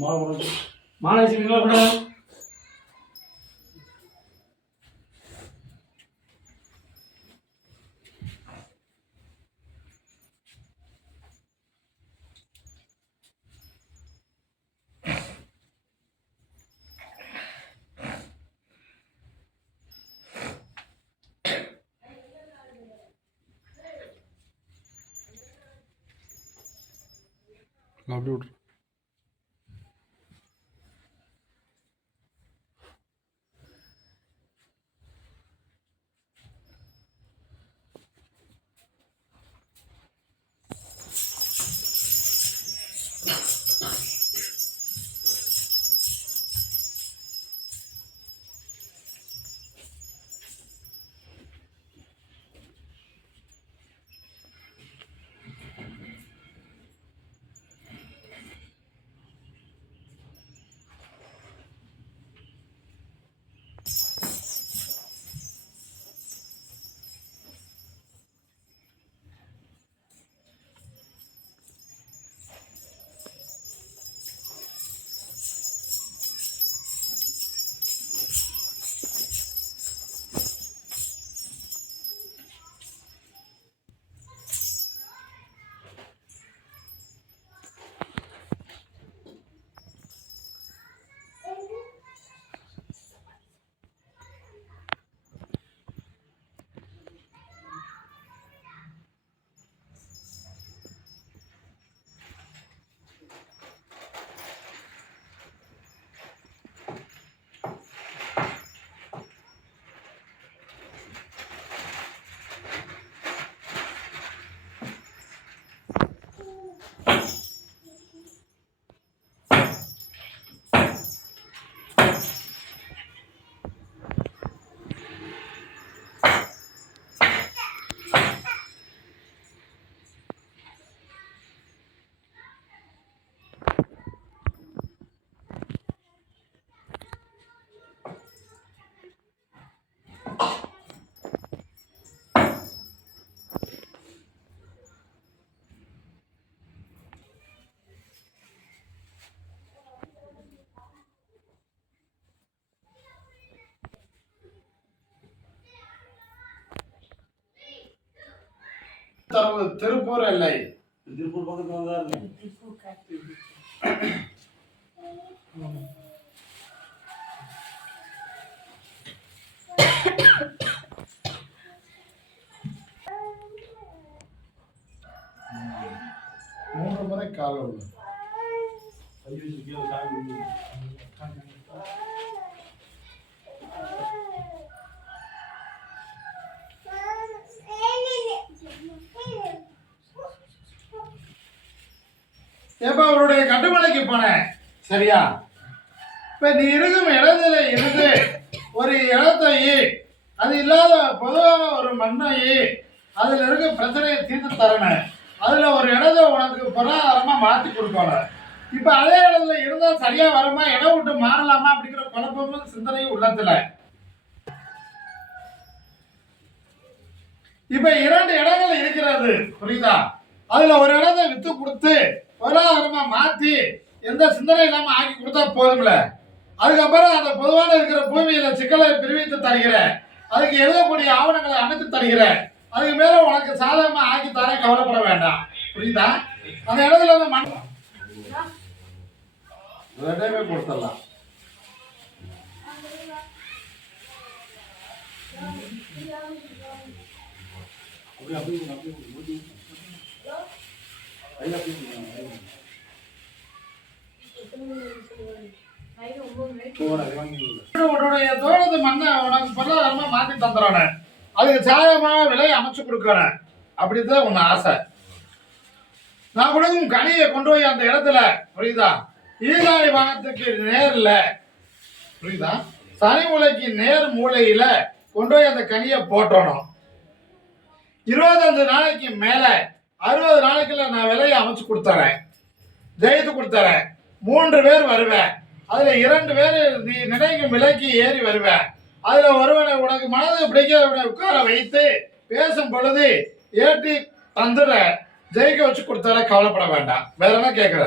மாலை வச்சுருக்கீங்களா கூட? அப்படி விட்ரு. திருப்பூர் எல்லை. திருப்பூர் பக்கத்துல தான் இருக்கு. மூன்று முறை கால் உள்ள எப்ப அவருடைய கட்டுமலைக்கு போனேன் சரியா? இப்ப நீ இருக்கும் இடத்துல இருந்து ஒரு இடத்தையே அது இல்லாத பொதுவான ஒரு மண்ணையே அதுல இருக்க பிரச்சனையை தீர்த்து தரணும். அதுல ஒரு இடத்த உனக்கு பொருளாதாரமா மாத்தி கொடுக்கணும். இப்ப அதே இடத்துல இருந்தா சரியா வருமா, இடம் விட்டு மாறலாமா அப்படிங்கிற குழப்பமும் சிந்தனையும் உள்ளத்துல. இப்ப 2 இடங்கள் இருக்கிறது புரியுதா? அதுல ஒரு இடத்தை வித்து கொடுத்து பொருளாதாரமா மாத்தி எந்த சிந்தனை இல்லாம ஆக்கி கொடுத்தா போதும்ல. அதுக்கப்புறம் அந்த பொதுவான இருக்கிற பூமியில சிக்கலை பிரிவித்து தருகிறேன். அதுக்கு எழுதக்கூடிய ஆவணங்களை அமைத்து தருகிறேன். அதுக்கு மேல உனக்கு சாதகமா ஆக்கி தர கவலைப்பட வேண்டாம் புரியுதா? அந்த இடத்துல வந்து மண் கொடுத்துடலாம். உன்னுடைய தோழத்து மண்ணை உனக்கு பொருளாதாரமா மாத்தி தந்துறானே, அதுக்கு சாதகமாக விலை அமைச்சு கொடுக்கறேன். அப்படித்தான் உன் ஆசை. நான் கொடுக்கும் கனியை கொண்டு போய் அந்த இடத்துல புரியுதா, ஈசானி பாகத்துக்கு நேர்ல புரியுதா, சனி மூலைக்கு நேர் மூலையில கொண்டு போய் அந்த கனியை போட்டணும். 25 நாளைக்கு மேல 60 நாளைக்குள்ள நான் விலையை அமைச்சு கொடுத்துறேன், ஜெயித்து கொடுத்துறேன். 3 பேர் வருவேன். அதுல 2 பேர் நீ நினைக்கும் விலைக்கு ஏறி வருவேன். அதுல ஒருவனை உனக்கு மனது பிடிக்கிறவனை உட்கார வைத்து பேசும் பொழுது ஏற்றி தந்துட ஜெயிக்க வச்சு கொடுத்தார கவலைப்பட வேண்டாம். வேற என்ன கேட்குற?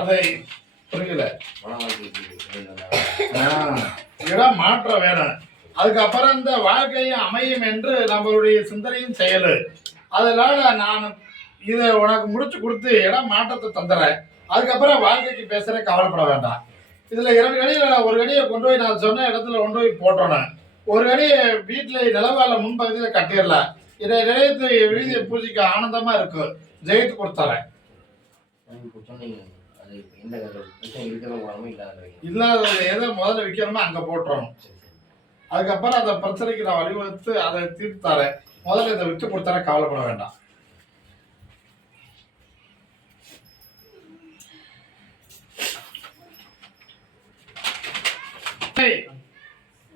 அதை புரியல. இடம் மாற்ற வேணும். அதுக்கப்புறம் இந்த வாழ்க்கையும் அமையும் என்று நம்மளுடைய சிந்தனையும் செயலு. அதனால நான் இதை உனக்கு முடிச்சு கொடுத்து இடம் மாற்றத்தை தந்துறேன். அதுக்கப்புறம் வாழ்க்கைக்கு பேசுற கவலைப்பட வேண்டாம். இதுல 2 கடியில ஒரு கடியை கொண்டு போய் நான் சொன்ன இடத்துல கொண்டு போய் போட்டோன்னேன். ஒரு கடியை வீட்டுல நிலவால முன்பகுதியில கட்டிடலாம். இதை நிலையத்து வீதியை பூஜைக்கு ஆனந்தமா இருக்கு. ஜெயித்து கொடுத்துறேன். இல்லாத எதை முதல்ல விற்கிறோமோ அங்க போட்டுறோம். அதுக்கப்புறம் அந்த பிரச்சனைக்கு நான் வழிவகுத்து அதை தீர்த்து தரேன். முதல்ல இதை விட்டு கொடுத்தர கவலைப்பட வேண்டாம்.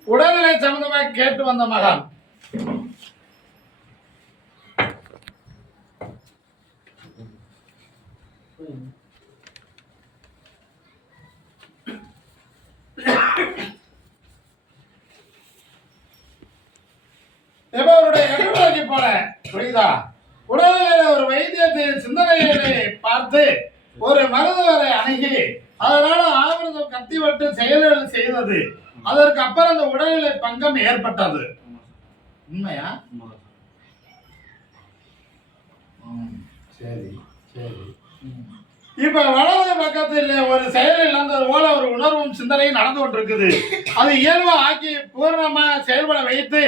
உடல்நிலை சம்பந்தமாக கேட்டு வந்த மகன் போல புரியுதா? உடல்நிலையில ஒரு வைத்தியத்தின் சிந்தனைகளை பார்த்து ஒரு மருத்துவரை அணுகி அதனால ஆவணம் கத்திவட்டு செயல்கள் செய்தது. அதற்கு அப்புறம் அந்த உடல்நிலை பங்கம் ஏற்பட்டது. உண்மையா? சரி சரி. இப்ப வலது பக்கத்தில் ஒரு செயல் இல்லாதது போல ஒரு உணர்வும் சிந்தனையும் நடந்து கொண்டிருக்குது. அது இயல்பா ஆக்கி பூர்ணமா செயல்பட வைத்து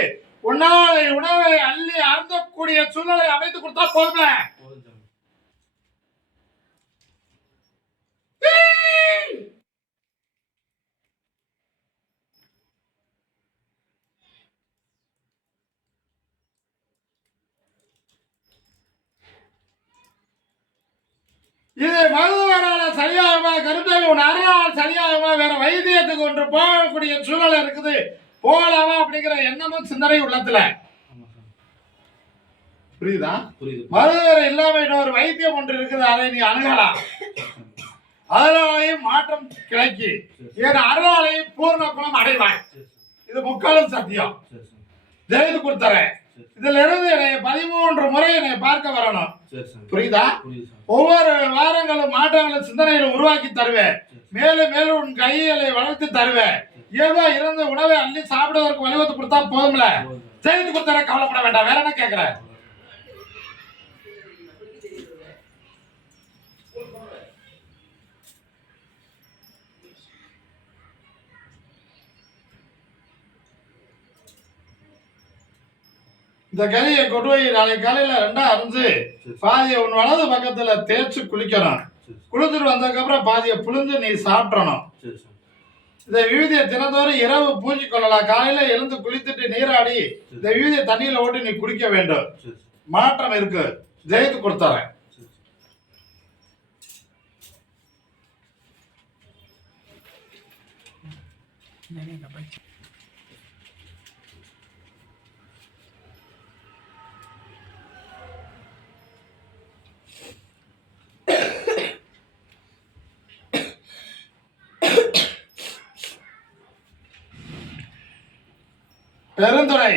உன்னாலை உணவை அள்ளி அருந்தக்கூடிய சூழ்நிலை அமைத்து கொடுத்தா போதும்ல. இது மருத்துவரால சரியாகுமா, கருத்தாக உன் அருளால் சரியாகுமா, வேற வைத்தியத்துக்கு ஒன்று போகக்கூடிய சூழ்நிலை இருக்குது, போகலாமா அப்படிங்கிற எண்ணமும் சிந்தனை உள்ளத்துல. புரியுதா? மருத்துவர் இல்லாம இன்னொரு வைத்தியம் ஒன்று இருக்குது, அதை நீ அணுகலாம். அதனாலையும் மாற்றம் கிடைக்கு. என் அருளாலையும் பூர்ண குணம் அடைவாய். இது முக்காலும் சத்தியம். ஜெயித்து கொடுத்தரேன். இதுல இருந்து என்னை 13 முறை என்னை பார்க்க வரணும். புரியுதா? ஒவ்வொரு வாரங்களும் மாற்றங்களும் சிந்தனைகளை உருவாக்கி தருவேன். மேலும் மேலும் உன் கைகளை வளர்த்து தருவேன். இயல்பா இருந்து உணவை அள்ளி சாப்பிடுவதற்கு வழிவகுத்து கொடுத்தா போதும்ல. ஜெயித்து கொடுத்தர கவலைப்பட வேண்டாம். வேற என்ன கேட்கிற? இந்த கறியை கொண்டு போய் நாளைக்கு காலையில 2 அரிஞ்சு பாதியை உன் வலது பக்கத்துல தேய்ச்சி குளிக்கணும். குளிச்சுட்டு வந்ததுக்கப்புறம் பாதியை புழிஞ்சு நீ சாப்பிடணும். இந்த விவிதியை தினந்தோறும் இரவு பூஜை கொள்ளலாம். காலையில எழுந்து குளித்துட்டு நீராடி இந்த விவிதியை தண்ணியில ஓட்டி நீ குடிக்க வேண்டும். மாற்றம் இருக்கு. ஜெயித்து கொடுத்தரேன். பெருந்துறை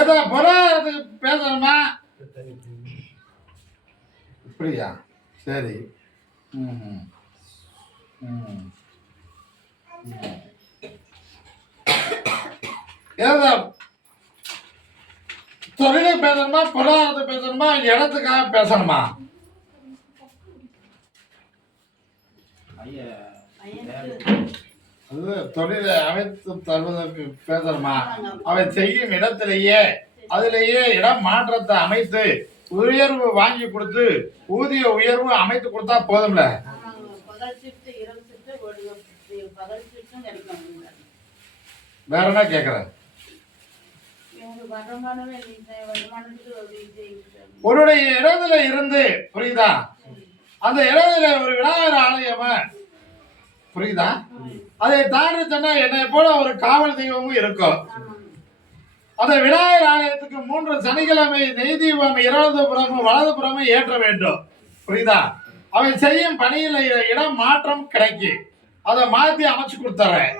ஏதோ பொருளாதாரத்துக்கு பேசணுமா? இப்படியா? சரி. ஏதோ தொழிலை பேசணுமா, பொருளாதாரத்தை பேசணுமா, இடத்துக்காக பேசணுமா? அது தொழிலை அமைத்து தருவதற்கு பேசணுமா? அவை செய்யும் இடத்திலேயே அதிலேயே இடம் மாற்றத்தை அமைத்து உயர்வு வாங்கி கொடுத்து ஊதிய உயர்வு அமைத்து கொடுத்தா போதும்ல. வேற என்ன கேக்குற? உன்னுடைய இடத்துல இருந்து புரியுதா? அந்த இடத்துல ஒரு விநாயகர் ஆலயமா புரியுதா? அதை தாண்டி சொன்னா என்னை போல ஒரு காவல் தெய்வமும் இருக்கும். அந்த விநாயகர் ஆலயத்துக்கு 3 சனிக்கிழமை நெய் தீபம் இடதுபுறமும் வலதுபுறமும் ஏற்ற வேண்டும். புரியுதா? அவன் செய்யும் பணியில் இடம் மாற்றம் கிடைக்கும். அதை மாத்தி அமைச்சு கொடுத்துறேன்.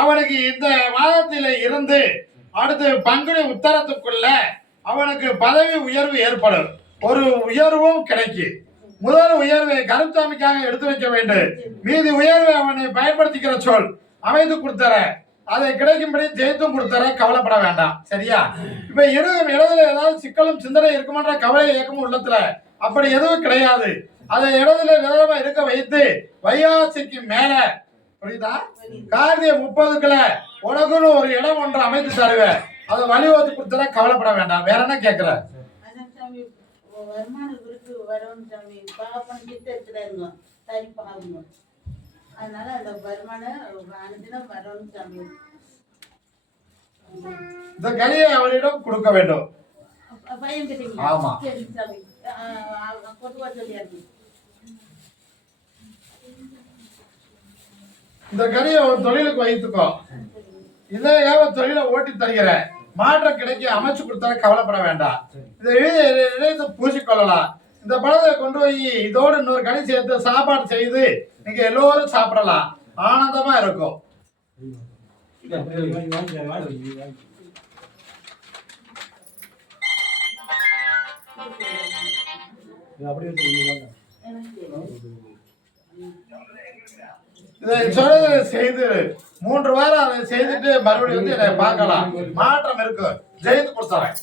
அவனுக்கு இந்த மாதத்தில இருந்து அடுத்து பங்குனி உத்தரத்துக்குள்ள அவனுக்கு பதவி உயர்வு ஏற்படும். ஒரு உயர்வும் கிடைக்கும். முதல் உயர்வை கருப்சாமிக்காக எடுத்து வைக்க வேண்டும். மீதி உயர்வை அவனை பயன்படுத்திக்கிற சொல் அமைத்து கொடுத்தற. அதை கிடைக்கும்படி ஜெயித்தும் கொடுத்தற. கவலைப்பட வேண்டாம். சரியா? இப்ப இடத்துல ஏதாவது சிக்கலும் சிந்தனை இருக்குமன்ற கவலை இயக்கமும் உள்ளத்துல அப்படி எதுவும் கிடையாது. அதை இடத்துல நிலமா இருக்க வைத்து வையாசிக்கு மேல புரியுதா? கார்த்திகை 30க்குள்ள உனக்குன்னு ஒரு இடம் ஒன்று அமைத்து தருவேன். அதை வழிவகுத்து கொடுத்தா கவலைப்பட வேண்டாம். வேற என்ன கேட்கிற? வருமானம் இருக்கு வரணும் சாமி. பாப்பன் கிட்ட இருக்கிறாருங்க சரி பாருங்க. அதனால அந்த வருமானம் அனுதினம் வரணும் சாமி. இந்த கனியை அவரிடம் கொடுக்க வேண்டும். பையன் கிட்டீங்களா? ஆமா. சரி சாமி. கொண்டு வர சொல்லியாரு. இந்த கனியை ஒரு தொழிலுக்கு வைத்துக்கோ. இதே தொழிலை ஓட்டி தருகிறேன். மாற்றம் கிடைக்க அமைச்சு கொடுத்தா கவலைப்பட வேண்டாம். இதை இணைத்து பூசிக்கொள்ளலாம். இந்த பழத்தை கொண்டு போய் இதோடு இன்னொரு கனி சேர்த்து சாப்பாடு செய்து நீங்க எல்லோரும் சாப்பிடலாம். ஆனந்தமா இருக்கும். இதை சொல்றது செய்து 3 வாரம் அதை செய்துட்டு மறுபடியும் வந்து என்னை பார்க்கலாம். மாற்றம் இருக்கு. ஜெயித்து கொடுத்துறேன்.